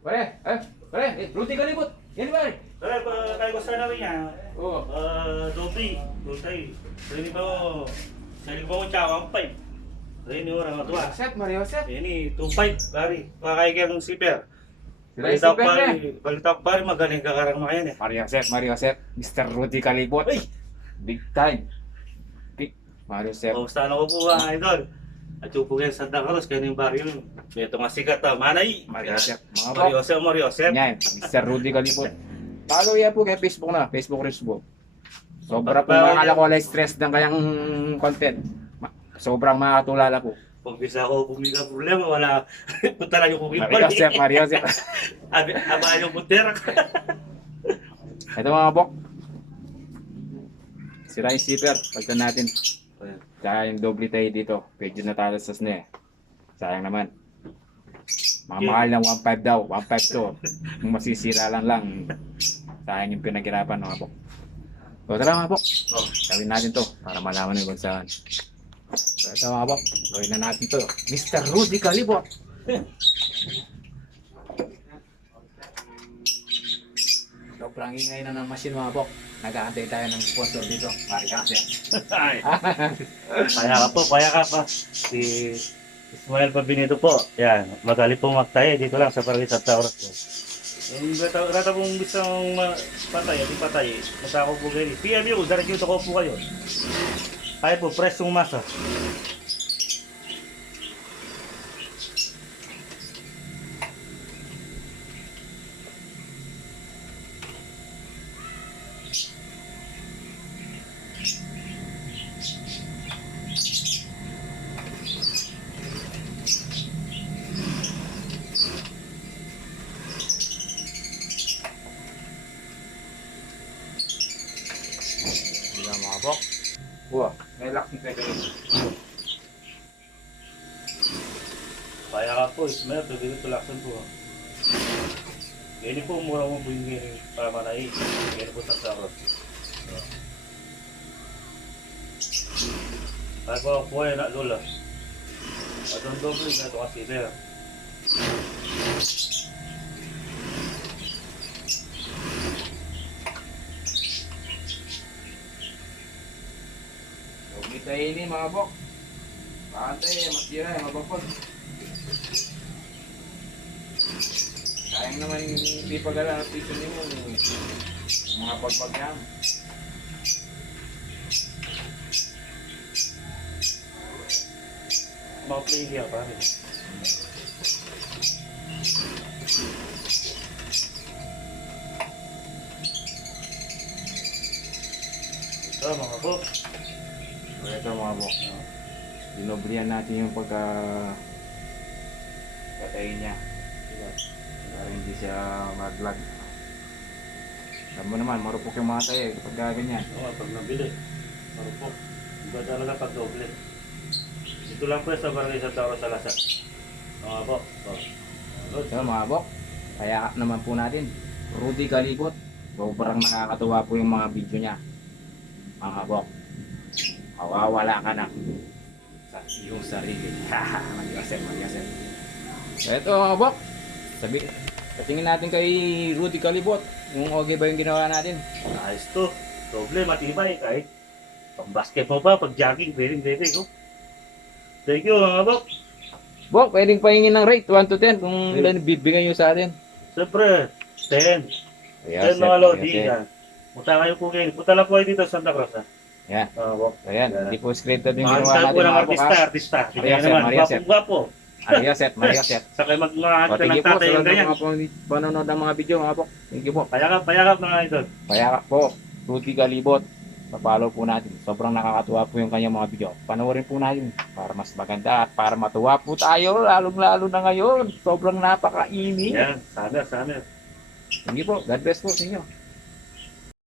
Pare, Rudy Kalibot. Yan pare. Kaya ko sana rin niya. Oo. Dobi. Dobi. Rini ba mo? Sali ba mo tsaka 1.5? Rini orang tua. Mario Set. Ini 2.5 pari. Pakai kang siper. Sila Balitak siper, pari magaling kakarang mga yan eh. Mario Set. Mr. Rudy Kalibot. Ay! Big time. Big Mario Set. Paustahan ako po mga idol. At yung po yan Santa Cruz, kaya yung barrio yun. Ito nga sikat Manay. Mario Set. Mga bok. Mario Josep. Yan, Mr. Rudy Kalibot. Follow yan po kay Facebook na. Facebook Facebook. Sobra po Pagbawa makakala ko wala stress ng kayang content. Sobrang makakatulala po. Pag bisa ako pumila problema, wala. Punta lang yung pumila. Mario Set. Aba yung puter. Ito mga bok. Si Rice Zipper, pagka natin. Tsaka yung doble tayo dito. Medyo natalasas na eh. Sayang naman. Mga mahal ng 1.5 daw. 1.5 to. Kung masisira lang. Sayang yung pinaghirapan mga bok. So tara mga bok. Gawin natin to para malaman nyo kung saan. So ito mga bok. Gawin na natin to. Mr. Rudy Kalibot. Sobrang ingay na ng machine mga bok. Nag-aantay tayo ng sponsor dito. Marikase. Paya ka pa. Si Ismael Pabinito po. Yan, magali po magtayo dito lang sa Barangay Santa Cruz. Yung rata pong bisang patay, di patay. Masako po kayo. PMU, direct ko po kayo. Kaya po, presong masa. Hindi mga bok. Buwa, may lock ng pwede rin. Kaya ka po, Ismael, pwede tulaksan po. Ganyan po, mura mo po yung ganyan para manay. Ganyan po Santa Cruz. Kaya po ako po na lola. At ang doble na ito kasi there. Doble tayo ini mga bok. Bakantay, masira, mabakod. Sayang naman hindi pagala ng piso niyo. Mga pagpag yan. Mga player pa rin. Ito mga po. So ito mga bok. Dinoblihan natin yung pagka patay niya. Para hindi siya mag-lag. Alam mo naman, marupok yung mga tayo kapag ganyan. Oo, pag nabili. Marupok. Iba talaga pag doble. Ito lang po sa Barangay Santa Cruz sa Lasat. Mga po. So mga bok, kaya naman po natin, Rudy Kalibot. Sobrang nakakatuwa po yung mga video niya. Mga bok, mawawala ka na sa iyong sarili. Haha, mag-iasep. So ito mga bok, patingin natin kay Rudy Kalibot. Kung okay ba yung ginawa natin. Ayos to. Doble, matibay. Kahit pang basket mo pa, pag jogging, pwede ko. Thank you mga bok. Bok, pwedeng pahingin ng rate 1 to 10 kung ilan bibigyan nyo sa atin. Siyempre, 10. 10 mga lodi. Punta kayo po kayo. Punta lang po kayo dito sa Santa Cruz. Yan. Bok. Ayan, hindi po scripted yung ginawa Mahal natin po ng mga bok. artista. Tingnan Maria Sep, naman, Maria Sep. gwapo. Maria Set. Sa kayo magmahal O, ka thank ng you po tatay sa yung ganyan. mga panonood ng mga video mga bok. Thank you po. Payakap mga idol. Kaya po, Rudy Kalibot, pa-follow po natin. Sobrang nakakatuwa po yung kanyang mga video. Panoorin po natin para mas maganda at para matuwa po tayo, lalong-lalo na ngayon. Sobrang napakainit. Yan, sana. Thank you po. God bless po sa inyo.